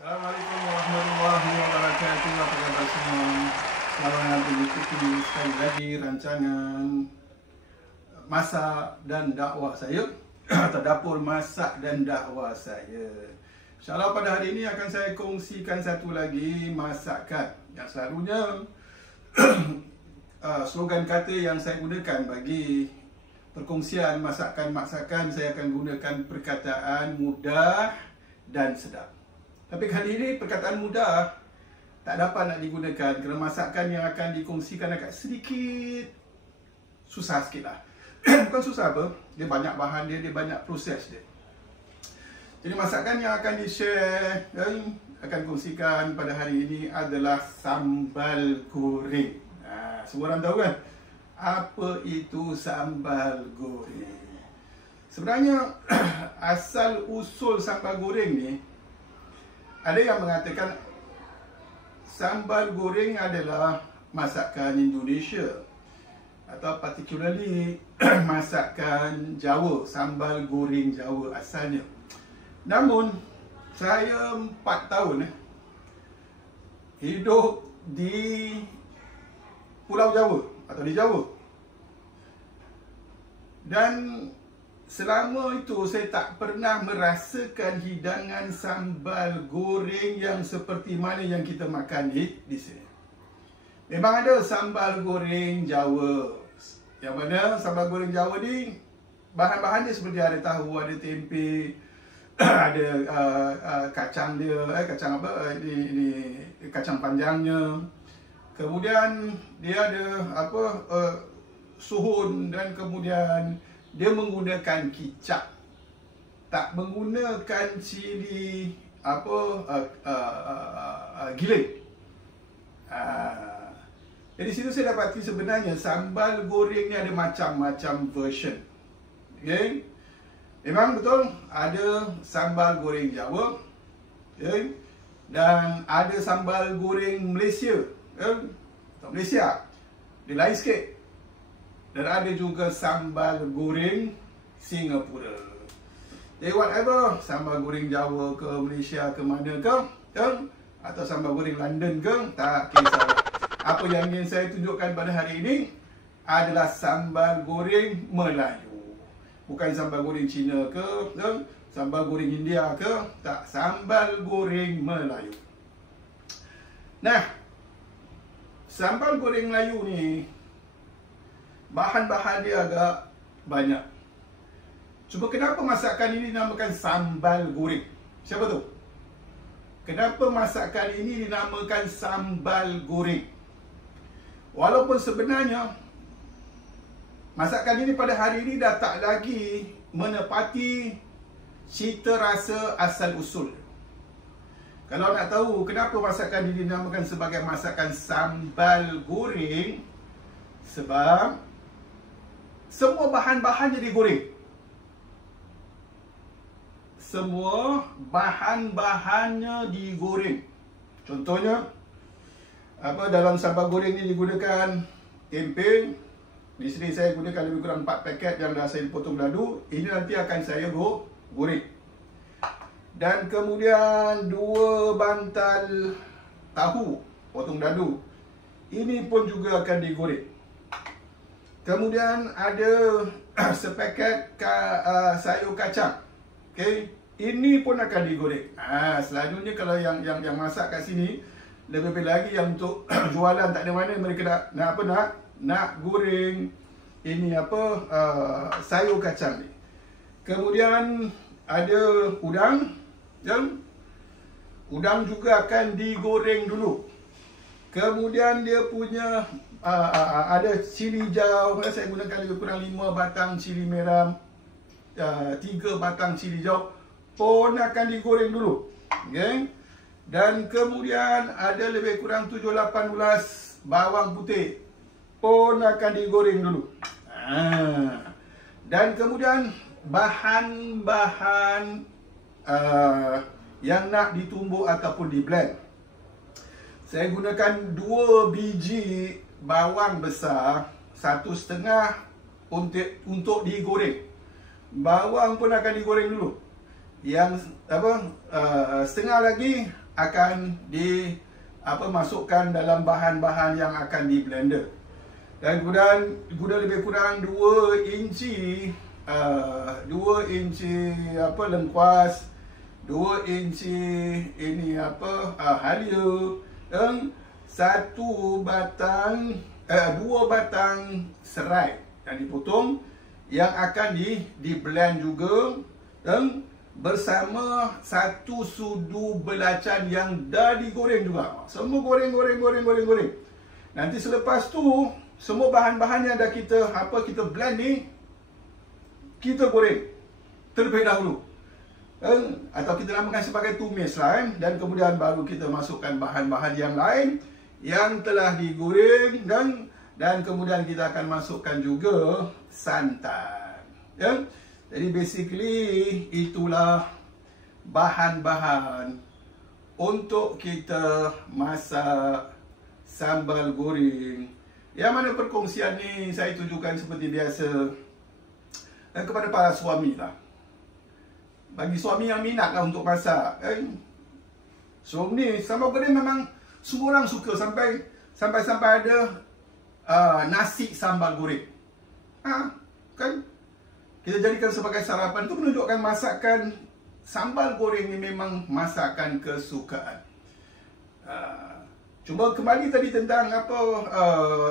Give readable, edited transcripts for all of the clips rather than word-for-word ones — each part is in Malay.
Assalamualaikum warahmatullahi wabarakatuh. Apa khabar semua? Selamat mengikuti sekali lagi rancangan masak dan dakwah saya atau dapur masak dan dakwah saya. InsyaAllah pada hari ini akan saya kongsikan satu lagi masakan yang selalunya slogan kata yang saya gunakan bagi perkongsian masakan-masakan, saya akan gunakan perkataan mudah dan sedap. Tapi kali ini perkataan mudah tak dapat nak digunakan kerana masakan yang akan dikongsikan agak sedikit susah sikit lah. Bukan susah apa, dia banyak bahan dia banyak proses dia. Jadi masakan yang akan di-share dan akan kongsikan pada hari ini adalah sambal goreng. Semua orang tahu kan apa itu sambal goreng. Sebenarnya asal usul sambal goreng ni, ada yang mengatakan sambal goreng adalah masakan Indonesia atau particularly masakan Jawa, sambal goreng Jawa asalnya. Namun saya 4 tahun hidup di Pulau Jawa atau di Jawa, dan selama itu saya tak pernah merasakan hidangan sambal goreng yang seperti mana yang kita makan di sini. Memang ada sambal goreng Jawa, yang mana sambal goreng Jawa ni bahan-bahan dia seperti ada tahu, ada tempe, ada kacang dia, kacang apa ini kacang panjangnya. Kemudian dia ada apa suhun, dan kemudian dia menggunakan kicap, tak menggunakan cili apa giling. Jadi situ saya dapati sebenarnya sambal goreng ni ada macam-macam version. Okay? Memang betul ada sambal goreng Jawa, okay? Dan ada sambal goreng Malaysia, atau Malaysia, dia lain sikit. Dan ada juga sambal goreng Singapura. Jadi whatever, sambal goreng Jawa ke Malaysia ke mana ke, atau sambal goreng London ke, tak kisah. Apa yang ingin saya tunjukkan pada hari ini adalah sambal goreng Melayu. Bukan sambal goreng Cina ke, sambal goreng India ke, tak, sambal goreng Melayu. Nah, sambal goreng Melayu ni bahan-bahan dia agak banyak. Cuba kenapa masakan ini dinamakan sambal goreng? Siapa tu? Kenapa masakan ini dinamakan sambal goreng? Walaupun sebenarnya masakan ini pada hari ini dah tak lagi menepati cita rasa asal usul. Kalau nak tahu kenapa masakan ini dinamakan sebagai masakan sambal goreng, sebab semua bahan-bahannya digoreng. Semua bahan-bahannya digoreng. Contohnya, dalam sambal goreng ni digunakan tempe. Di sini saya gunakan lebih kurang 4 paket yang dah saya potong dadu. Ini nanti akan saya goreng. Dan kemudian 2 bantal tahu potong dadu. Ini pun juga akan digoreng. Kemudian ada sepaket sayur kacang. Okey, ini pun akan digoreng. Selalunya kalau yang masak kat sini, lebih-lebih lagi yang untuk jualan tak ada mana, mereka nak goreng ini sayur kacang ni. Kemudian ada udang, udang juga akan digoreng dulu. Kemudian dia punya ada cili hijau. Saya gunakan lebih kurang 5 batang cili merah, 3 batang cili hijau pun akan digoreng dulu. Okay? Dan kemudian ada lebih kurang 7-18 bawang putih pun akan digoreng dulu. Dan kemudian bahan-bahan yang nak ditumbuk ataupun di blend. Saya gunakan 2 biji bawang besar, 1,5 untuk digoreng. Bawang pun akan digoreng dulu. Yang setengah lagi akan masukkan dalam bahan-bahan yang akan di blender. Dan kemudian guna lebih kurang 2 inci lengkuas, 2 inci ini halia, dan 2 batang serai yang dipotong yang akan di blend juga, dan bersama 1 sudu belacan yang dah digoreng juga. Semua goreng. Nanti selepas tu semua bahan-bahan yang dah kita blend ni kita goreng terlebih dahulu. Atau kita namakan sebagai tumis lah, dan kemudian baru kita masukkan bahan-bahan yang lain yang telah digoreng, dan kemudian kita akan masukkan juga santan. Jadi basically itulah bahan-bahan untuk kita masak sambal goreng. Yang mana perkongsian ni saya tujukan seperti biasa kepada para suami lah. Bagi suami yang minat lah untuk masak, so ni sambal goreng memang semua orang suka, sampai ada nasi sambal goreng. Kan kita jadikan sebagai sarapan. Itu menunjukkan masakan sambal goreng ni memang masakan kesukaan. Cuma kembali tadi tentang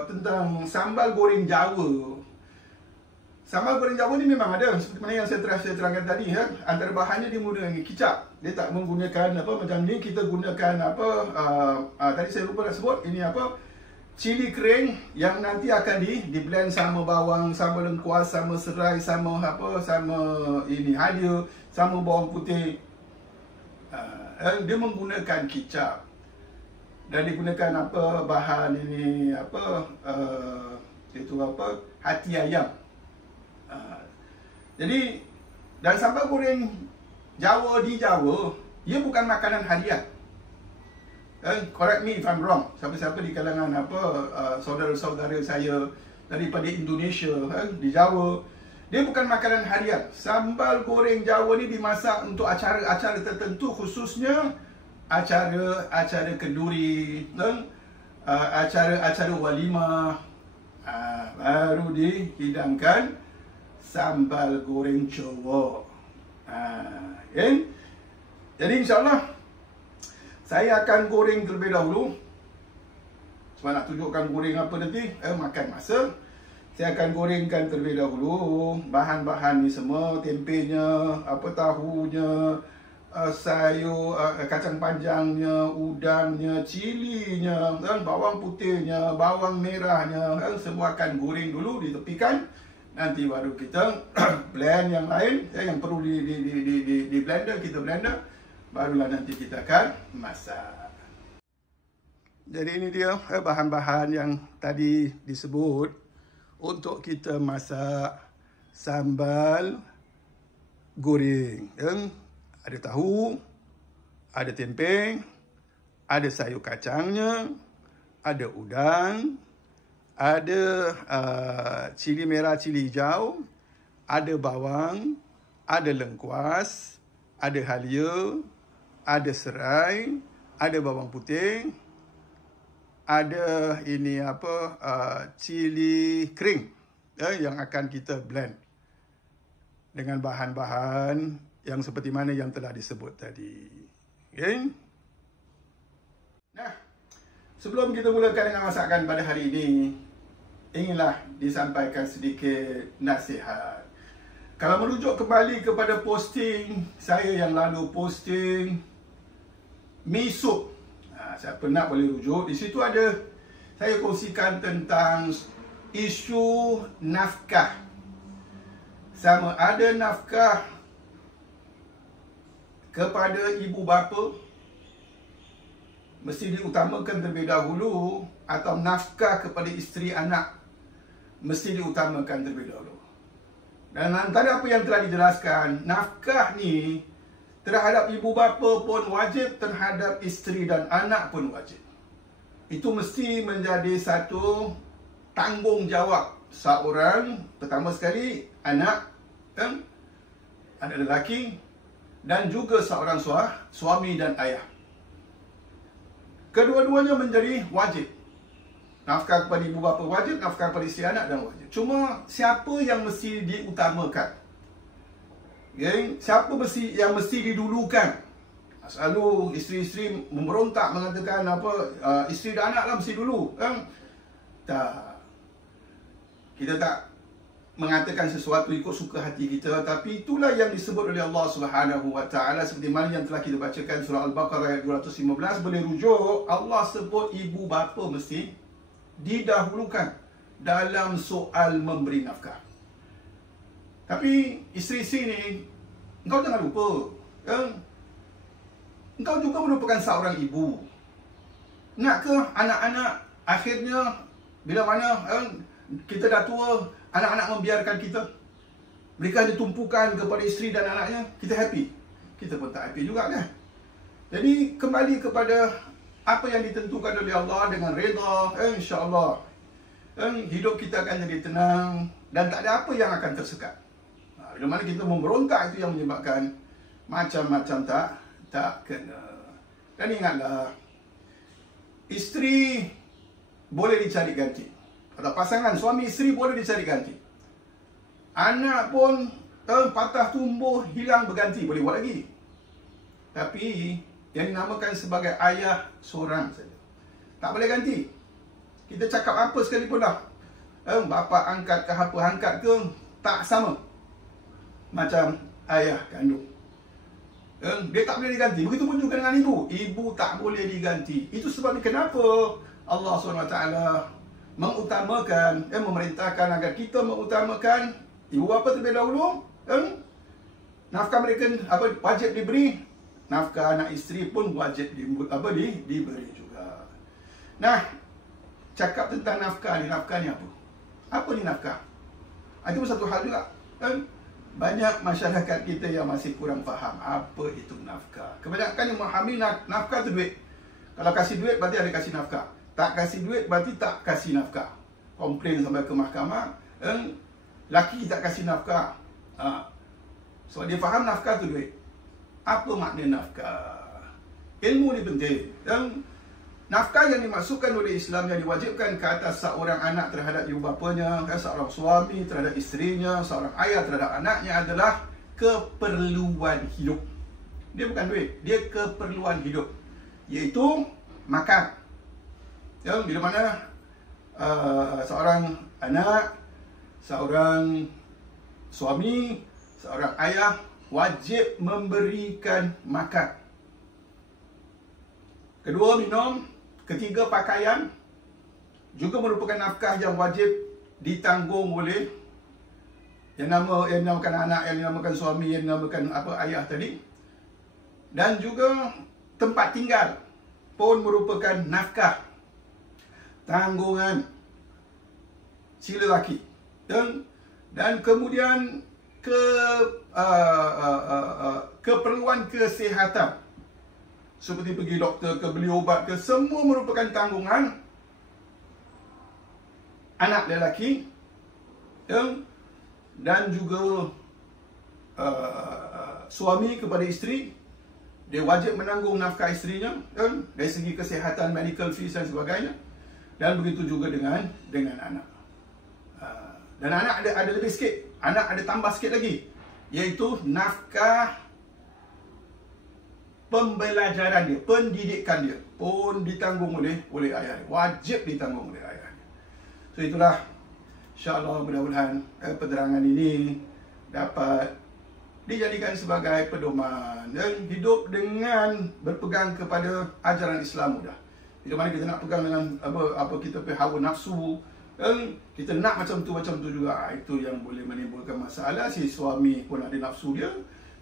tentang sambal goreng Jawa. Sambal goreng Jawa ni memang ada, seperti mana yang saya terangkan tadi, antara bahannya dia menggunakan kicap. Dia tak menggunakan macam ni kita gunakan tadi saya lupa nak sebut, ini cili kering yang nanti akan di blend sama bawang, sama lengkuas, sama serai, sama ini halia, sama bawang putih. Dia menggunakan kicap. Dan digunakan bahan ini hati ayam. Jadi, dan sambal goreng Jawa di Jawa, ia bukan makanan harian. Correct me if I'm wrong. Siapa-siapa di kalangan saudara-saudara saya daripada Indonesia, di Jawa, dia bukan makanan harian. Sambal goreng Jawa ni dimasak untuk acara-acara tertentu, khususnya acara kenduri, acara walimah. Baru dihidangkan sambal goreng Jawa. Jadi insyaAllah saya akan goreng terlebih dahulu. Sebab nak tunjukkan goreng apa nanti, makan masa. Saya akan gorengkan terlebih dahulu bahan-bahan ni semua, tempenya, tahunya, sayur, kacang panjangnya, udangnya, cilinya, bawang putihnya, bawang merahnya, semua akan goreng dulu, ditepikan. Nanti baru kita blend yang lain, yang perlu di blender, kita blender. Barulah nanti kita akan masak. Jadi ini dia bahan-bahan yang tadi disebut untuk kita masak sambal goreng. Ada tahu, ada tempe, ada sayur kacangnya, ada udang, ada cili merah, cili hijau, ada bawang, ada lengkuas, ada halia, ada serai, ada bawang putih, ada ini cili kering. yang akan kita blend dengan bahan-bahan yang seperti mana yang telah disebut tadi. Okay? Nah, sebelum kita mulakan dengan masakan pada hari ini, inginlah disampaikan sedikit nasihat. Kalau merujuk kembali kepada posting saya yang lalu, posting mi soup, siapa nak boleh rujuk. Di situ ada, saya kongsikan tentang isu nafkah. Sama ada nafkah kepada ibu bapa mesti diutamakan terlebih dahulu, atau nafkah kepada isteri anak mesti diutamakan terlebih dahulu. Dan antara apa yang telah dijelaskan, nafkah ni terhadap ibu bapa pun wajib, terhadap isteri dan anak pun wajib. Itu mesti menjadi satu tanggungjawab seorang, pertama sekali anak, anak lelaki, dan juga seorang suami dan ayah. Kedua-duanya menjadi wajib. Nafkah kepada ibu bapa wajib, nafkah kepada isteri anak dan wajib. Cuma siapa yang mesti diutamakan? Siapa yang mesti didulukan? Selalu isteri-isteri memberontak mengatakan apa, isteri dan anak lah mesti dulu. Tak. Kita tak mengatakan sesuatu ikut suka hati kita, tapi itulah yang disebut oleh Allah Subhanahu Wa Taala, seperti mana yang telah kita bacakan surah Al-Baqarah ayat 215. Boleh rujuk, Allah sebut ibu bapa mesti didahulukan dalam soal memberi nafkah. Tapi isteri-isteri ni, engkau jangan lupa, engkau juga merupakan seorang ibu. Nak ke anak-anak akhirnya bila mana kita dah tua, anak-anak membiarkan kita, mereka hanya tumpukan kepada isteri dan anaknya, kita happy? Kita pun tak happy juga kan? Jadi kembali kepada apa yang ditentukan oleh Allah dengan redha, insya-Allah hidup kita akan jadi tenang dan tak ada apa yang akan tersekat. Bila mana kita memberontak, itu yang menyebabkan macam-macam tak kena. Dan ingatlah, isteri boleh dicari ganti, atau pasangan suami isteri boleh dicari ganti. Anak pun patah tumbuh, hilang berganti, boleh buat lagi. Tapi yang dinamakan sebagai ayah seorang saja, tak boleh ganti. Kita cakap apa sekalipun dah, bapa angkat ke apa angkat ke, tak sama macam ayah kandung. Dia tak boleh diganti. Begitu pun juga dengan ibu. Ibu tak boleh diganti. Itu sebabnya kenapa Allah SWT mengutamakan, memerintahkan agar kita mengutamakan ibu bapa terlebih dahulu. Nafkah mereka wajib diberi. Nafkah anak isteri pun wajib diberi juga. Nah, cakap tentang nafkah ni apa? Apa ni nafkah? Itu satu hal juga. Banyak masyarakat kita yang masih kurang faham apa itu nafkah. Kebanyakan yang memahami nafkah tu duit. Kalau kasih duit berarti ada kasih nafkah. Tak kasih duit berarti tak kasih nafkah. Komplain sampai ke mahkamah, laki tak kasih nafkah. So dia faham nafkah tu duit. Apa makna nafkah? Ilmu ni penting. Nafkah yang dimaksudkan oleh Islam, yang diwajibkan ke atas seorang anak terhadap ibu bapanya, seorang suami terhadap isterinya, seorang ayah terhadap anaknya, adalah keperluan hidup. Dia bukan duit, dia keperluan hidup, iaitu makan. Bila mana seorang anak, seorang suami, seorang ayah wajib memberikan makan. Kedua, minum. Ketiga, pakaian. Juga merupakan nafkah yang wajib ditanggung oleh yang dinamakan anak, yang dinamakan suami, yang dinamakan ayah tadi. Dan juga tempat tinggal pun merupakan nafkah, tanggungan si lelaki. Dan kemudian keperluan kesihatan, seperti pergi doktor ke, beli obat ke, semua merupakan tanggungan anak lelaki. Dan juga suami kepada isteri, dia wajib menanggung nafkah isterinya, dari segi kesihatan, medical fees dan sebagainya. Dan begitu juga dengan anak. Dan anak ada lebih sikit. Anak ada tambah sikit lagi, iaitu nafkah pembelajaran dia, pendidikan dia pun ditanggung oleh ayah dia. Wajib ditanggung oleh ayah dia. So itulah, insya-Allah mudah-mudahan penerangan ini dapat dijadikan sebagai pedoman dan hidup dengan berpegang kepada ajaran Islam mudah. Bila mana kita nak pegang dengan apa kita punya hawa nafsu, kita nak macam tu juga, itu yang boleh menimbulkan masalah. Si suami pun ada nafsu dia,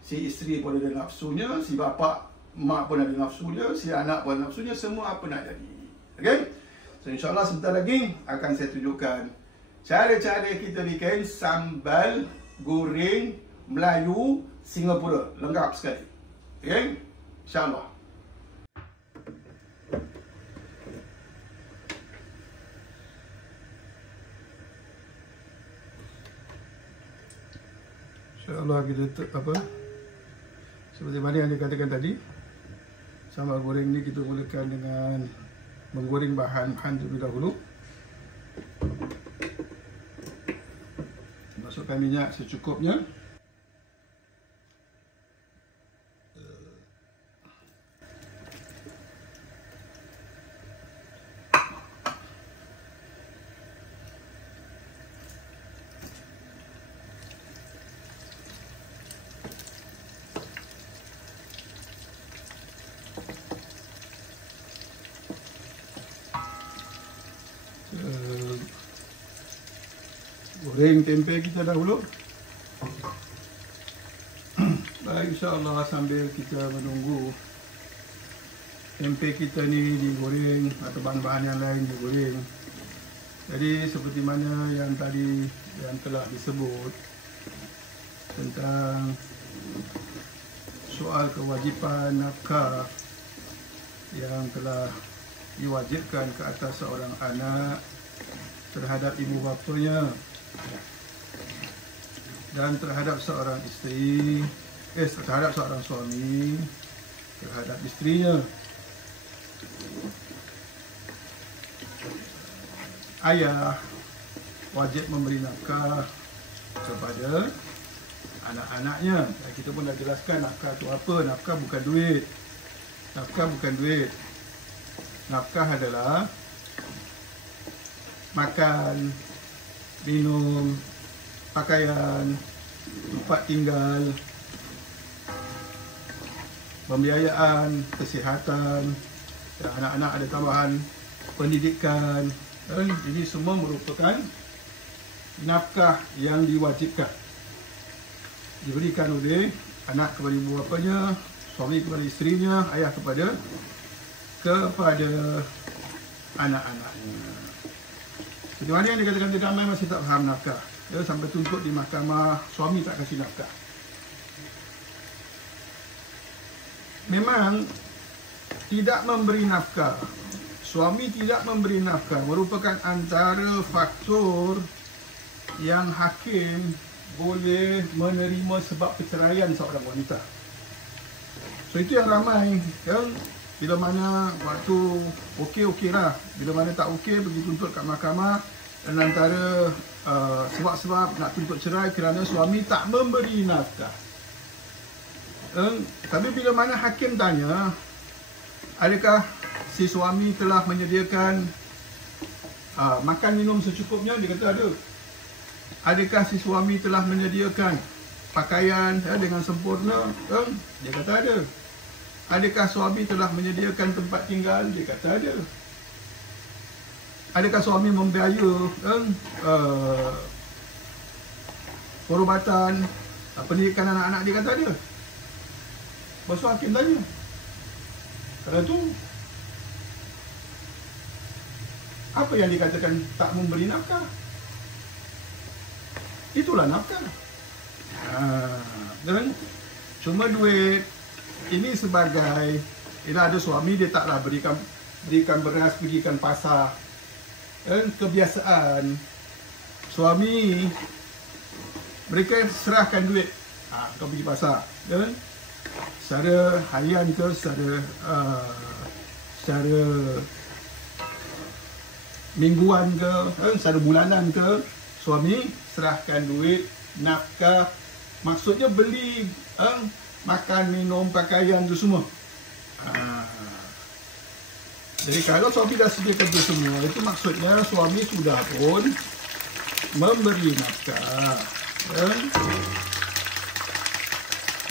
si isteri pun ada nafsunya, si bapa mak pun ada nafsunya, si anak pun ada nafsunya, semua apa nak jadi. Okey? So insya-Allah sebentar lagi akan saya tunjukkan cara-cara kita bikin sambal goreng Melayu Singapura, lengkap sekali. Okey? Insya-Allah. InsyaAllah kita seperti mana yang dikatakan tadi, sambal goreng ni kita mulakan dengan menggoreng bahan-bahan terlebih dahulu. Masukkan minyak secukupnya. Goreng tempe kita dahulu. Baik, insya-Allah sambil kita menunggu tempe kita ni digoreng atau bahan-bahan yang lain digoreng. Jadi seperti mana yang tadi yang telah disebut tentang soal kewajipan nafkah yang telah diwajibkan ke atas seorang anak terhadap ibu bapanya dan terhadap seorang isteri, terhadap seorang suami terhadap isterinya. Ayah wajib memberi nafkah kepada anak-anaknya. Kita pun dah jelaskan nafkah itu apa. Nafkah bukan duit. Nafkah bukan duit. Nafkah adalah makan, minum, pakaian, tempat tinggal, pembiayaan, kesihatan, dan anak-anak ada tambahan pendidikan. Dan ini semua merupakan nafkah yang diwajibkan, diberikan oleh anak kepada ibu bapanya, suami kepada isterinya, ayah kepada anak-anaknya. Seperti mana yang dikatakan tadi, ramai masih tak faham nafkah. Dia sampai tuntut di mahkamah, suami tak kasih nafkah. Memang tidak memberi nafkah, suami tidak memberi nafkah merupakan antara faktor yang hakim boleh menerima sebab perceraian seorang wanita. So itu yang ramai, yang bila mana waktu okey lah, bila mana tak okey pergi tuntut kat mahkamah, dan antara sebab-sebab nak tuntut cerai kerana suami tak memberi nafkah. Tapi bila mana hakim tanya, adakah si suami telah menyediakan makan minum secukupnya, dia kata ada. Adakah si suami telah menyediakan pakaian dengan sempurna, dia kata ada. Adakah suami telah menyediakan tempat tinggal, dia kata ada. Adakah suami membiaya perubatan, pendidikan anak-anak, dia kata ada. Lepas tu hakim tanya, kerana tu apa yang dikatakan tak memberi nafkah? Itulah nafkah. Dan cuma duit ini sebagai, ialah ada suami dia taklah berikan beras, pergikan pasar. Dan kebiasaan suami, mereka serahkan duit, kau pergi pasar, dan secara harian ke secara mingguan ke, secara bulanan ke, suami serahkan duit, nafkah, maksudnya beli makan, minum, pakaian tu semua. Jadi kalau suami dah sediakan itu semua, itu maksudnya suami sudah pun memberi nafkah.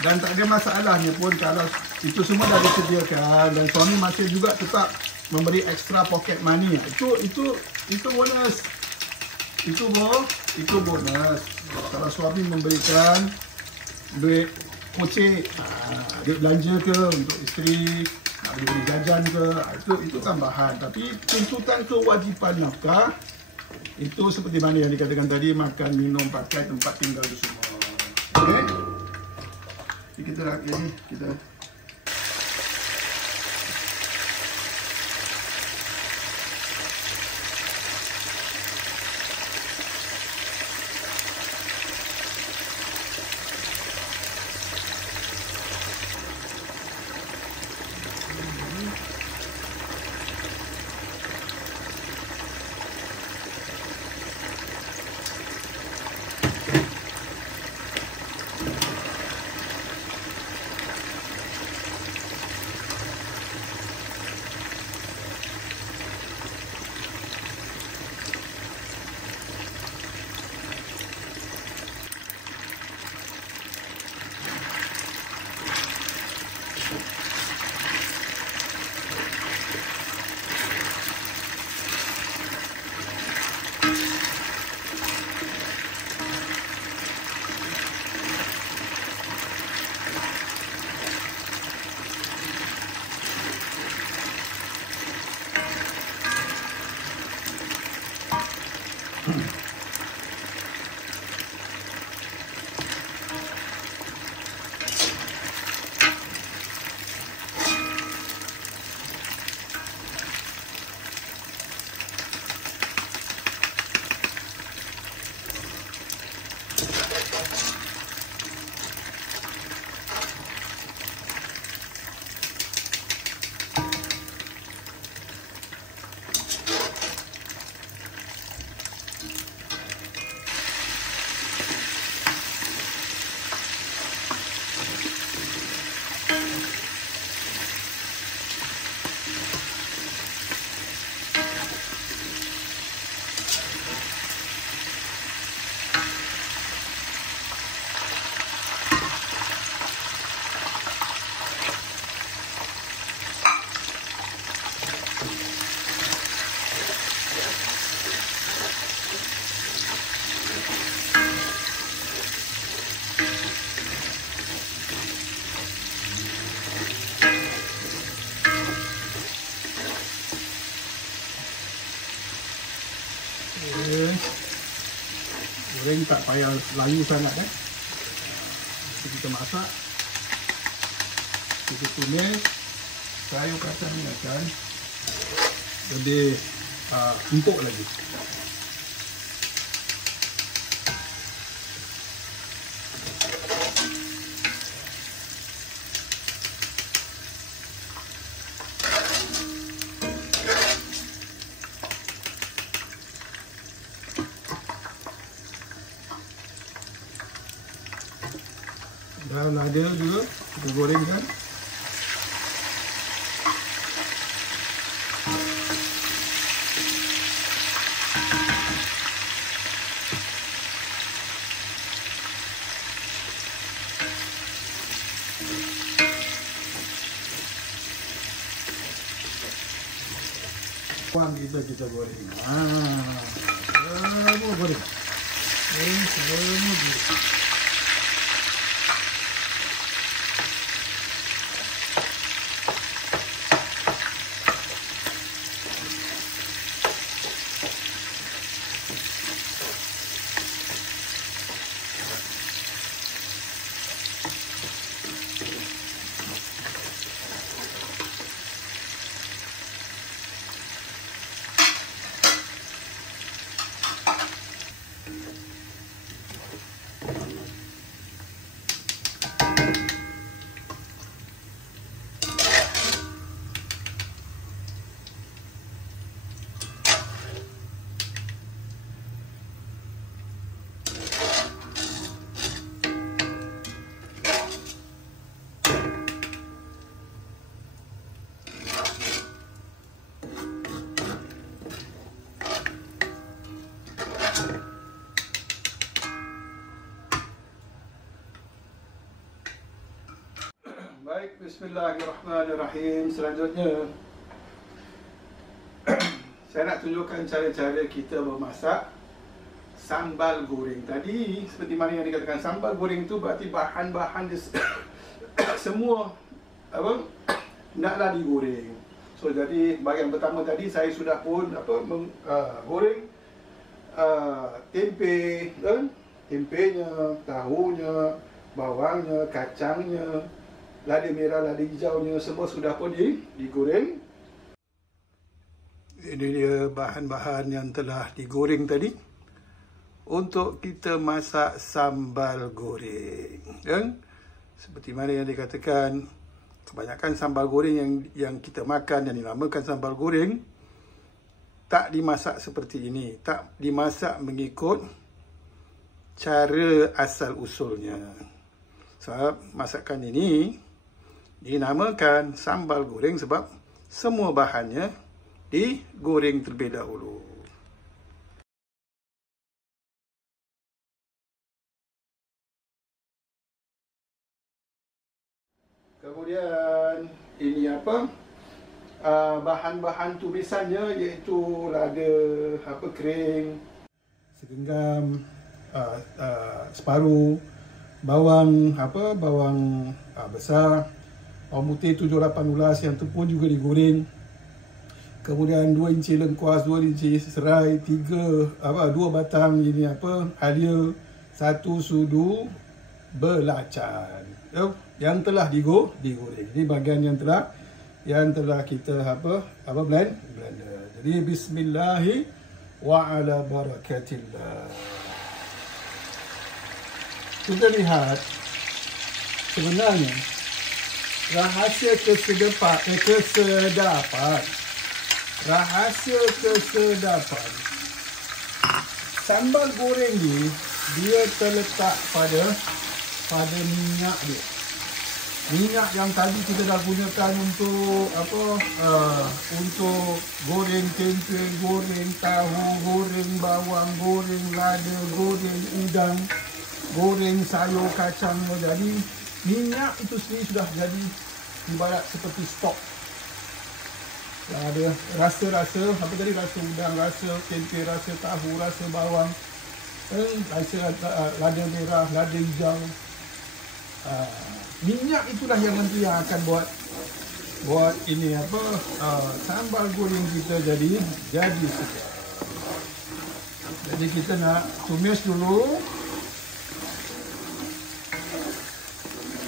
Dan tak ada masalahnya pun kalau itu semua dah disediakan dan suami masih juga tetap memberi extra pocket money. Itu bonus. Itu bonus. Kalau suami memberikan duit kocek, duit belanja ke untuk isteri, nak beli jajan ke, itu tambahan. Tapi tuntutan kewajipan nafkah itu seperti mana yang dikatakan tadi, makan, minum, pakai, tempat tinggal itu semua. Okey. Kita lagi ni kita goreng tak payah layu sangat kita masak, kita tumis sayur kacang ni akan jadi empuk lagi. Dan ada juga kita gorengkan. Kuang kita goreng. Semua goreng. Semua goreng. Baik, bismillahirrahmanirrahim. Selanjutnya saya nak tunjukkan cara-cara kita memasak sambal goreng. Tadi seperti mana yang dikatakan, sambal goreng itu berarti bahan-bahan semua naklah digoreng. So jadi bahagian pertama tadi saya sudah pun goreng tempe, tempenya, tahunya, bawangnya, kacangnya, lada merah, lada hijaunya, semua sudah pun digoreng. Ini dia bahan-bahan yang telah digoreng tadi untuk kita masak sambal goreng. Seperti mana yang dikatakan, kebanyakan sambal goreng yang kita makan, yang dinamakan sambal goreng, tak dimasak seperti ini. Tak dimasak mengikut cara asal usulnya. Sebab masakan ini dinamakan sambal goreng sebab semua bahannya digoreng terlebih dahulu. Kemudian ini bahan-bahan tumisannya, iaitu lada kering segenggam, separuh, bawang besar, bawang putih 7-8 ulas yang tu pun juga digoreng. Kemudian 2 inci lengkuas, 2 inci serai, 2 batang ini halia, 1 sudu belacan yang telah digoreng. Ini bahagian yang telah kita blender. Jadi bismillahi wa ala barakatillah. Kita lihat sebenarnya rahsia kesedapan sambal goreng ni, dia terletak pada minyak dia. Minyak yang tadi kita dah gunakan untuk untuk goreng tempe, goreng tahu, goreng bawang, goreng lada, goreng udang, goreng sayur kacang. Jadi minyak itu sendiri sudah jadi ibarat seperti stok. Ada rasa-rasa, rasa udang, rasa tempe, rasa tahu, rasa bawang, rasa lada merah, lada hijau. Minyak itulah yang nanti yang akan buat ini sambal goreng kita jadi sedap. Jadi kita nak tumis dulu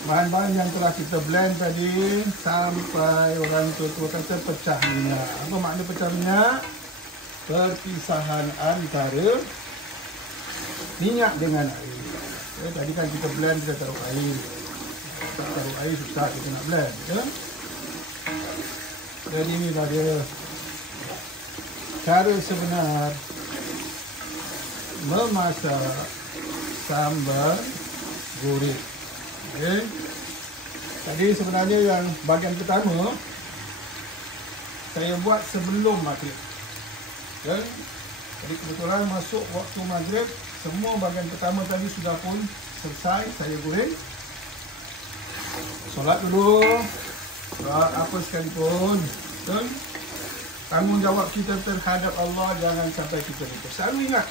bahan-bahan yang telah kita blend tadi sampai orang tua kata pecah minyak. Apa makna pecah minyak? Perpisahan antara minyak dengan air. Tadi kan kita blend, kita taruh air. Tak taruh air susah kita nak blend. Jadi ini dia cara sebenar memasak sambal goreng. Tadi sebenarnya yang bahagian pertama saya buat sebelum maghrib. Jadi kebetulan masuk waktu maghrib, semua bahagian pertama tadi sudah pun selesai saya goreng. Solat dulu, solat apa sekalipun. Tanggungjawab kita terhadap Allah jangan sampai kita lupa. Selalu ingat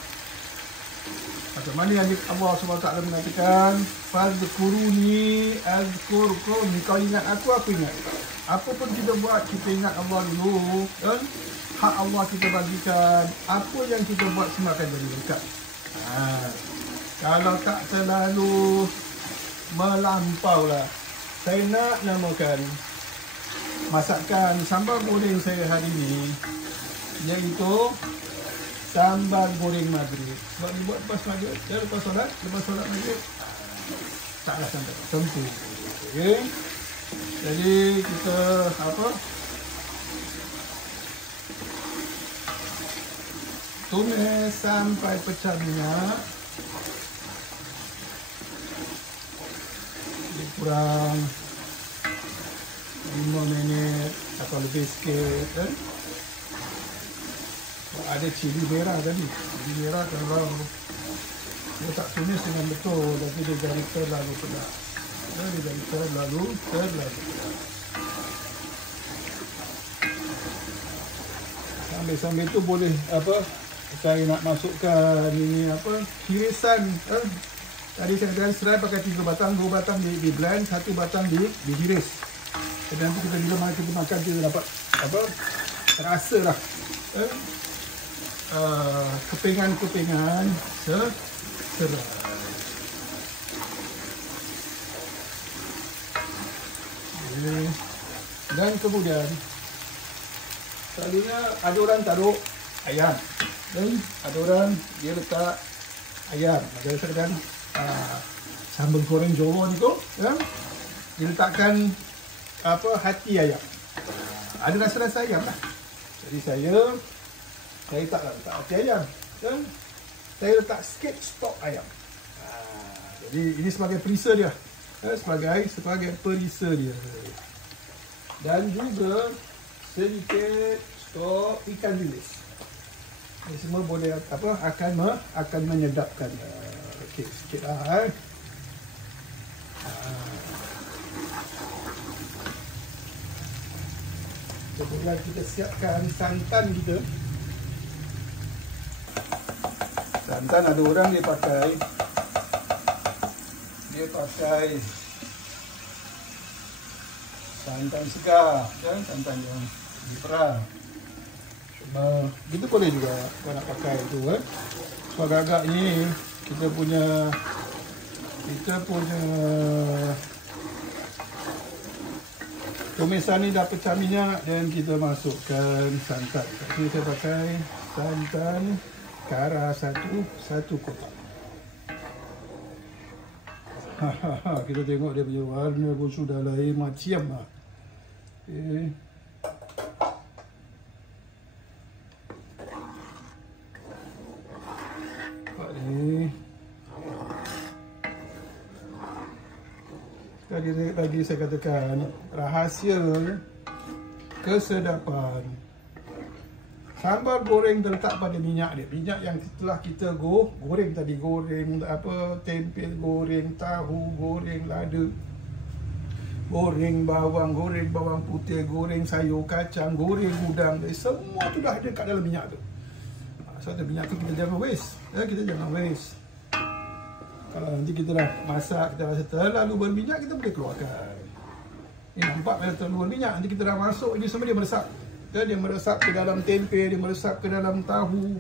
macam mana yang Allah SWT mengatakan, fadhkuruni azkurkum. Kau ingat aku ingat. Apa pun kita buat, kita ingat Allah dulu. Hak Allah kita bagikan. Apa yang kita buat semua akan jadi berkat. Kalau tak terlalu melampau lah. Saya nak namakan masakan sambal goreng saya hari ini, iaitu sambal goreng maghrib. Sebab dibuat lepas maghrib, lepas solat maghrib, taklah sampai sempur. Jadi kita tumis sampai pecah minyak. Kurang 5 minit atau lebih sikit. Ada cili merah tadi. Cili merah kalau dia tak tumis dengan betul, tapi dia jadi terlalu pedas. Dia terlalu sambil tu boleh saya nak masukkan ini hirisan. Tadi saya dah serai pakai 3 batang, 2 batang di blend, 1 batang dihiris. Dan nanti kita bila kita makan kita dapat terasa lah kepingan serai. Dan kemudian selalunya ada orang taruh ayam dan ada orang dia letak ayam. Ada kadang sambal goreng Jawa ni tu ya, dia letakkan hati ayam. Ada rasa-rasa ayam lah. Jadi saya tak letak hati ayam ya. Saya letak sikit stok ayam. Jadi ini sebagai perisa dia ya, sebagai perisa dia. Dan juga sedikit stok ikan bilis. Ini semua boleh akan menyedapkan. Okey, sikit lah. Kemudian kita siapkan santan kita. Santan ada orang dia pakai santan segar dan santan yang diperah. Kita boleh juga kau nak pakai tu kan. So agak-agak ni kita punya tumisan ni dah pecah minyak dan kita masukkan santan. Jadi kita pakai santan kara satu kotak. Kita tengok dia punya warna pun sudah lain macam lah. Okay. Tadi saya katakan rahsia kesedapan sambal goreng terletak pada minyak dia. Minyak yang setelah kita goreng tadi, goreng tempe, goreng tahu, goreng lada, goreng bawang putih, goreng sayur kacang, goreng udang, semua tu dah ada kat dalam minyak tu. So minyak tu kita jangan waste ya, kita jangan waste. Kalau nanti kita dah masak, kita rasa terlalu berminyak, kita boleh keluarkan. Ini nampak kalau terlalu berminyak, nanti kita dah masuk, ini semua dia meresap. Dia meresap ke dalam tempe, dia meresap ke dalam tahu.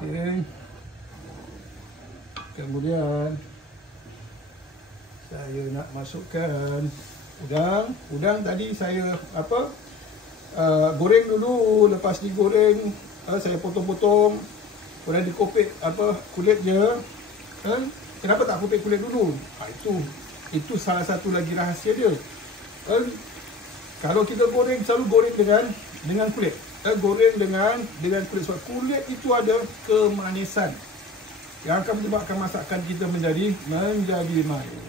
Okay. Kemudian saya nak masukkan udang. Udang tadi saya goreng dulu. Lepas digoreng, saya potong-potong. Kemudian dikopek kulitnya. Kenapa tak kopek kulit dulu? Itu salah satu lagi rahsia dia. Kalau kita goreng, selalu goreng dengan kulit. Goreng dengan kulit. Sebab kulit itu ada kemanisan yang akan menyebabkan masakan kita menjadi manis.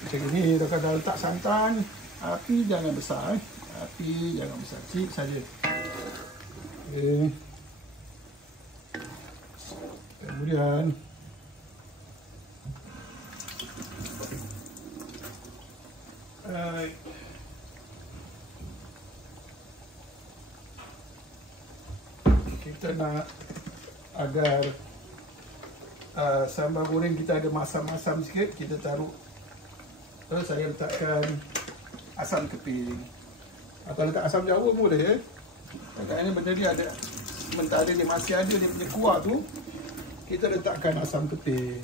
Macam ini dah letak santan. Api jangan besar. Sikit saja. Kemudian kita nak agar sambal goreng kita ada masam-masam sikit, kita taruh. Saya letakkan asam keping atau letak asam jawa pun boleh. Kadang-kadang benda ni ada, sementara dia masih ada dia punya kuah tu, kita letakkan asam keping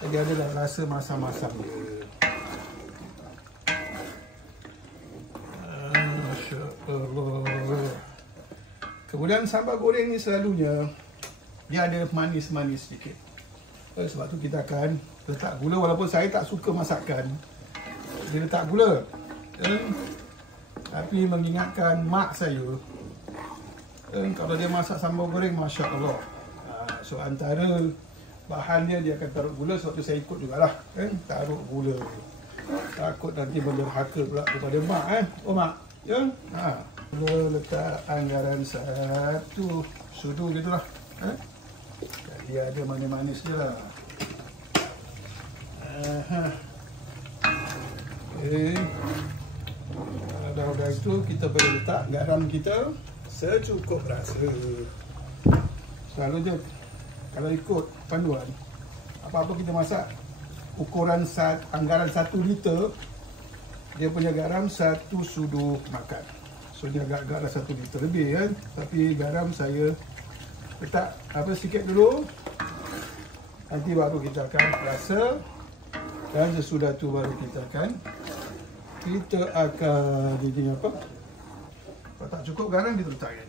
jadi ada dah rasa masam-masam dia. Masya Allah. Kemudian sambal goreng ni selalunya dia ada manis-manis sedikit. Sebab tu kita akan letak gula. Walaupun saya tak suka masakan dia letak gula, tapi mengingatkan mak saya, kalau dia masak sambal goreng, Masya Allah. So antara bahan dia akan taruh gula. Sebab tu saya ikut jugalah, taruh gula. Takut nanti berderhaka pula kepada mak. Oh mak, ya. Gula letak anggaran 1 sudu gitu lah. Dia ada manis-manis je lah. Okay. Dah itu kita boleh letak garam kita secukup rasa. Selalu je kalau ikut panduan, apa-apa kita masak, ukuran anggaran 1 liter, dia punya garam 1 sudu makan. So dia agak-agak lah 1 liter lebih kan. Tapi garam saya letak sikit dulu, nanti baru kita akan rasa, dan sesudah tu baru kita akan ini apa, kalau tak cukup garam kita letakkan.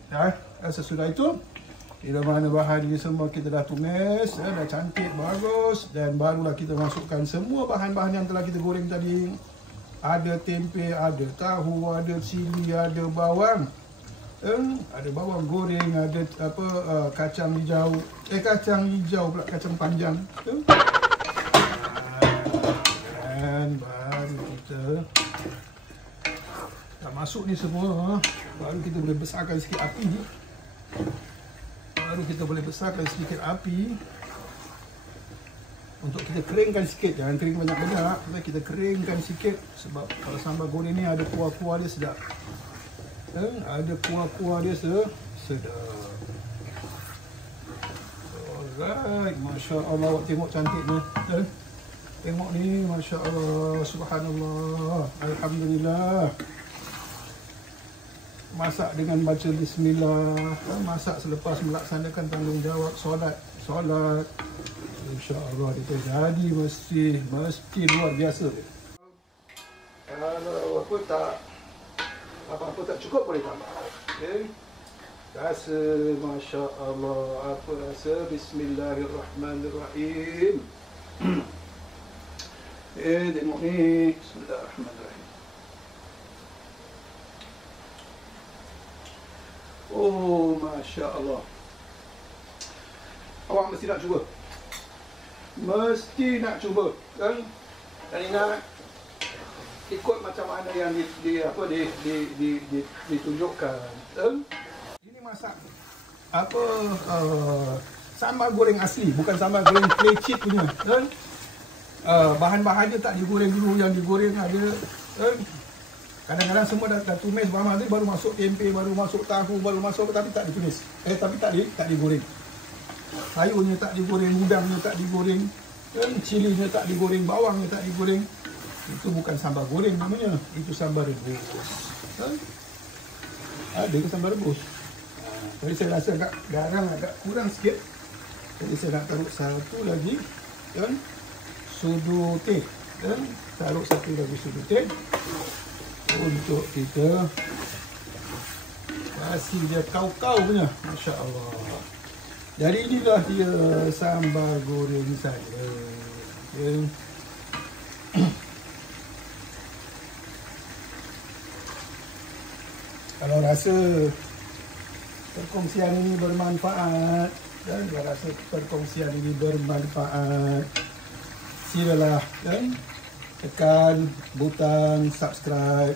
Dan sesudah itu, bila mana bahan ini semua kita dah tumis, dah cantik, bagus, dan barulah kita masukkan semua bahan-bahan yang telah kita goreng tadi. Ada tempe, ada tahu, ada cili, ada bawang, ada bawang goreng, ada kacang hijau, kacang panjang. Dan baru kita dah masuk ni semua, baru kita boleh besarkan sikit api. Untuk kita keringkan sikit, jangan kering banyak-banyak, kita keringkan sikit. Sebab kalau sambal goreng ni ada kuah-kuah dia sedap. Alright, Masya Allah, awak tengok cantiknya. Tengok ni, Masya Allah, Subhanallah, Alhamdulillah. Masak dengan baca bismillah, masak selepas melaksanakan tanggungjawab solat. InsyaAllah dia jadi mesti luar biasa. Kalau apa-apa tak cukup boleh tambah. Okay. Rasa Masya Allah, apa rasa? Bismillahirrahmanirrahim. Tengok ni, Bismillahirrahmanirrahim. Oh, Masya Allah. Awak mesti nak cuba. Dan ingat, ikut macam mana yang ditunjukkan. Ini masak sambal goreng asli, bukan sambal goreng clay chip punya. Bahan-bahannya tak digoreng dulu, yang digoreng ada. Kadang-kadang semua dah tumis bahan-bahan, baru masuk tempe, baru masuk tahu, baru masuk tapi tak ditumis. Tapi tak digoreng. Sayurnya tak digoreng, udangnya tak digoreng, cilinya tak digoreng, bawangnya tak digoreng. Itu bukan sambal goreng namanya, itu sambal rebus. Ada ke sambal rebus? Jadi saya rasa garam agak kurang sikit. Jadi saya nak taruh satu lagi, sudu teh. Taruh satu lagi sudu teh untuk kita kasih dia kau-kau punya. Masya Allah. Jadi inilah dia sambal goreng saya. Kalau rasa perkongsian ini bermanfaat, silalah tekan butang subscribe.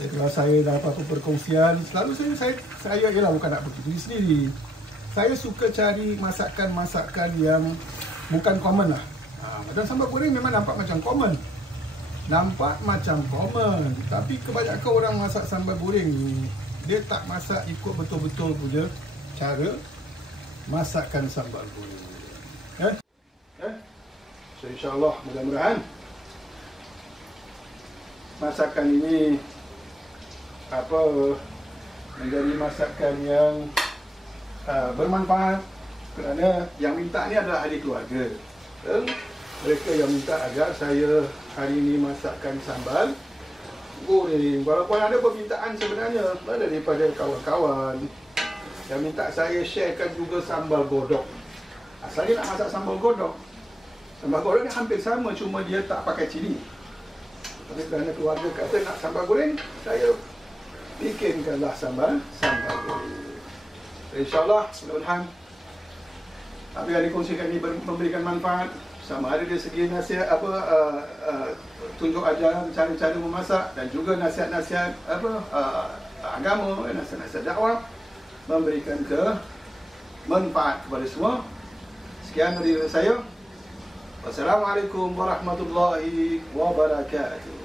Kalau saya dah apa-apa perkongsian, selalu saya ialah bukan nak berdiri sendiri. Saya suka cari masakan-masakan yang bukan common lah. Macam sambal goreng memang nampak macam common. Tapi kebanyakan orang masak sambal goreng ni, dia tak masak ikut betul-betul punya cara masakkan sambal goreng. So insyaAllah, mudah-mudahan masakan ini menjadi masakan yang bermanfaat, kerana yang minta ni adalah ahli keluarga. Mereka yang minta agar saya hari ini masakkan sambal goreng. Walaupun ada permintaan sebenarnya daripada kawan-kawan yang minta saya sharekan juga sambal godok. Asalnya nak masak sambal godok. Sambal godok ni hampir sama, cuma dia tak pakai cili. Tapi kerana keluarga kata nak sambal goreng, saya bikinkanlah sambal goreng. InsyaAllah, mudah-mudahan apa yang dikongsikan ini memberikan manfaat, sama ada dari segi nasihat tunjuk ajaran cara-cara memasak, dan juga nasihat-nasihat agama, nasihat-nasihat dakwah, memberikan manfaat kepada semua. Sekian dari saya. Wassalamualaikum warahmatullahi wabarakatuh.